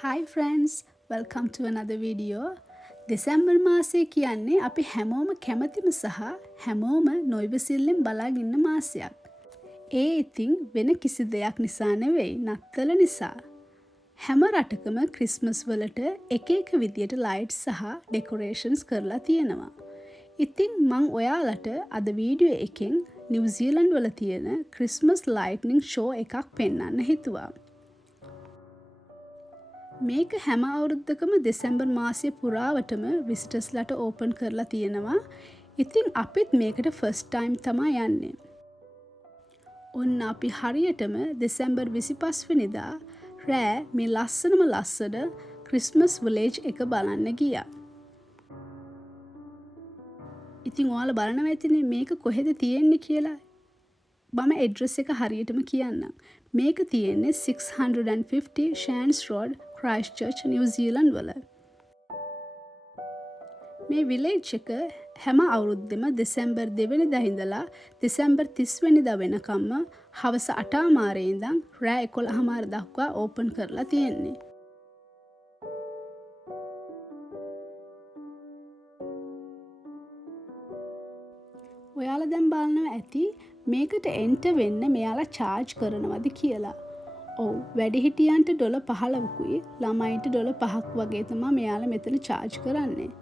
Hi friends, welcome to another video. December මාසය කියන්නේ අපි හැමෝම කැමතිම සහ හැමෝම නොයිවසිල්ලෙන් බලාගන්න මාසයක්. ඒ ඉතිං වෙන කිසි දෙයක් නිසා නෙවෙයි නත්තල නිසා. හැම රටකම ක්‍රිස්මස් වලට එක විදියට ලයිට් සහ ඩෙකොරේෂන්ස් කරලා තියෙනවා. ඉතිං මං ඔයාලට අද වීඩියෝ එකෙන් නිව්සීලන්ඩ් වල තියෙන ක්‍රිස්මස් ලයිට්නිං ෂෝ එකක් පෙන්වන්න හිතුවා. මේක හැම අවුරුද්දකම දෙසැම්බර් මාසය පුරාවටම විසිටර්ස්ලට ඕපන් කරලා තියෙනවා. ඉතින් අපිත් මේකට ෆස්ට් ටයිම් තමා යන්නේ. ඔන්න අපි හරියටම දෙසැම්බර් 25 වෙනිදා රෑ මේ ලස්සන ක්‍රිස්මස් විලේජ් එක බලන්න ගියා. ඉතින් ඔයාලා බලනවා ඇතිනේ මේක කොහෙද තියෙන්නේ කියලා. මම ඇඩ්‍රස් එක හරියටම කියන්නම්. මේක තියෙන්නේ 650 Shands Road, Christchurch, New Zealand වල. මේ විලේජ් එක හැම අවුරුද්දෙම දෙසැම්බර් 2 වෙනිදා ඉඳලා දෙසැම්බර් 30 වෙනිදා වෙනකම්ම හවස 8:00 ඉඳන් රෑ 11:00 දක්වා ඕපන් කරලා තියෙන්නේ. ඔයාලා දැන් බලනවා ඇති මේකට එන්ටර් වෙන්න මෙයාලා charge කරනවද කියලා. ඔව් වැඩිහිටියන්ට ඩොලර් 15කුයි ළමයින්ට ඩොලර් 5ක් වගේ තමයි මෙයාලා මෙතන charge කරන්නේ.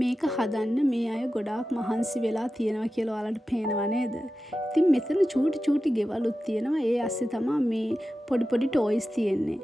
මේක හදන්න මේ අය ගොඩාක් මහන්සි වෙලා තියෙනවා කියලා ඔයාලට පේනව නේද? ඉතින් මෙතන චූටි ගෙවලුත් තියෙනවා. ඒ අස්සේ තමයි මේ පොඩි ටොයිස් තියෙන්නේ.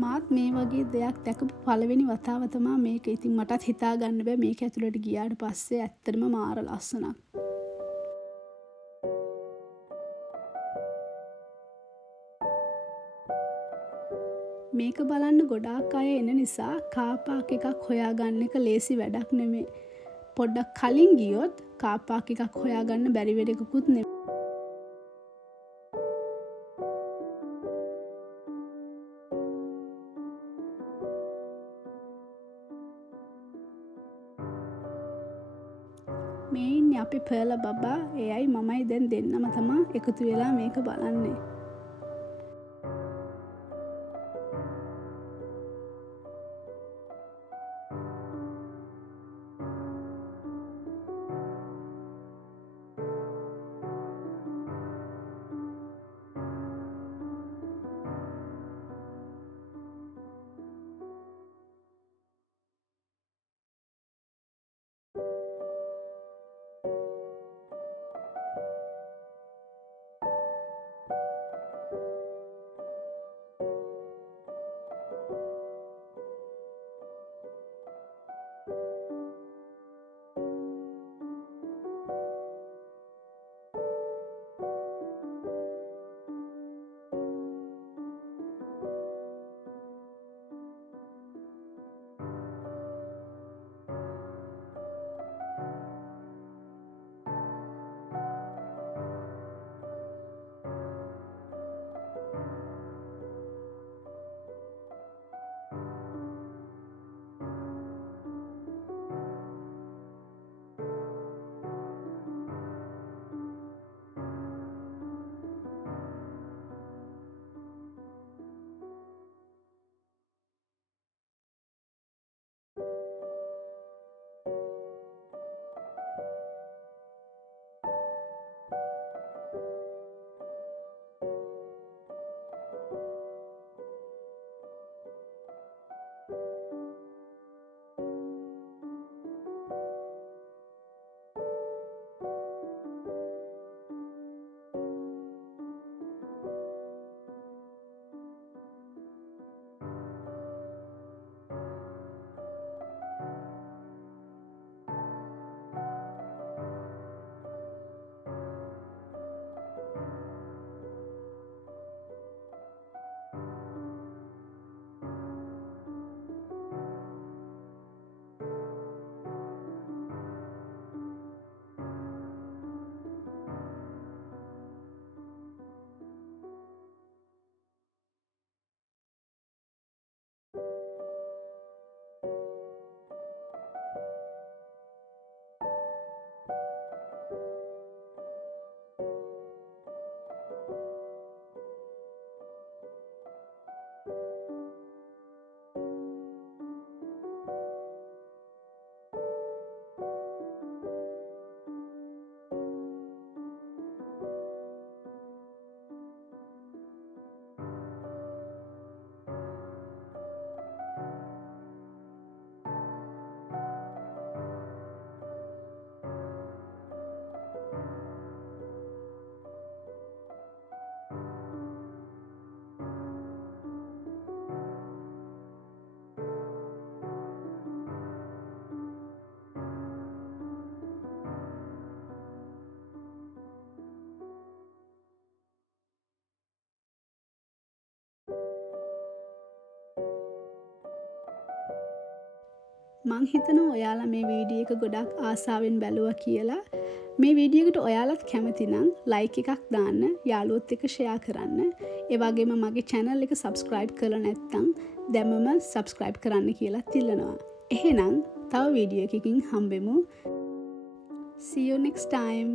මාත් මේ වගේ දෙයක් දැකපු පළවෙනි වතාව තමයි මේක. ඉතින් මටත් හිතා ගන්න බෑ මේක ඇතුළට ගියාට පස්සේ ඇත්තටම මාර ලස්සනක්. මේක බලන්න ගොඩාක් අය එන නිසා කාර් පාක් එකක් හොයාගන්න එක ලේසි වැඩක් නෙමෙයි. පොඩ්ඩක් කලින් ගියොත් කාර් පාක් එකක් හොයාගන්න බැරි වෙන එකකුත් නෙමෙයි. මේ ඉන්නේ අපේ පර්ලා බබා, එයයි මමයි දැන් දෙන්නම තමයි එකතු වෙලා මේක බලන්නේ. මං හිතනවා ඔයාලා මේ වීඩියෝ එක ගොඩක් ආසාවෙන් බැලුවා කියලා. මේ වීඩියෝ එකට ඔයාලත් කැමති නම් ලයික් එකක් දාන්න, යාළුවොත් එක්ක ෂෙයා කරන්න. ඒ වගේම මගේ channel එක subscribe කරලා නැත්නම් දැම්මම subscribe කරන්න කියලා ඉල්ලනවා. එහෙනම් තව වීඩියෝ එකකින් හම්බෙමු. See you next time.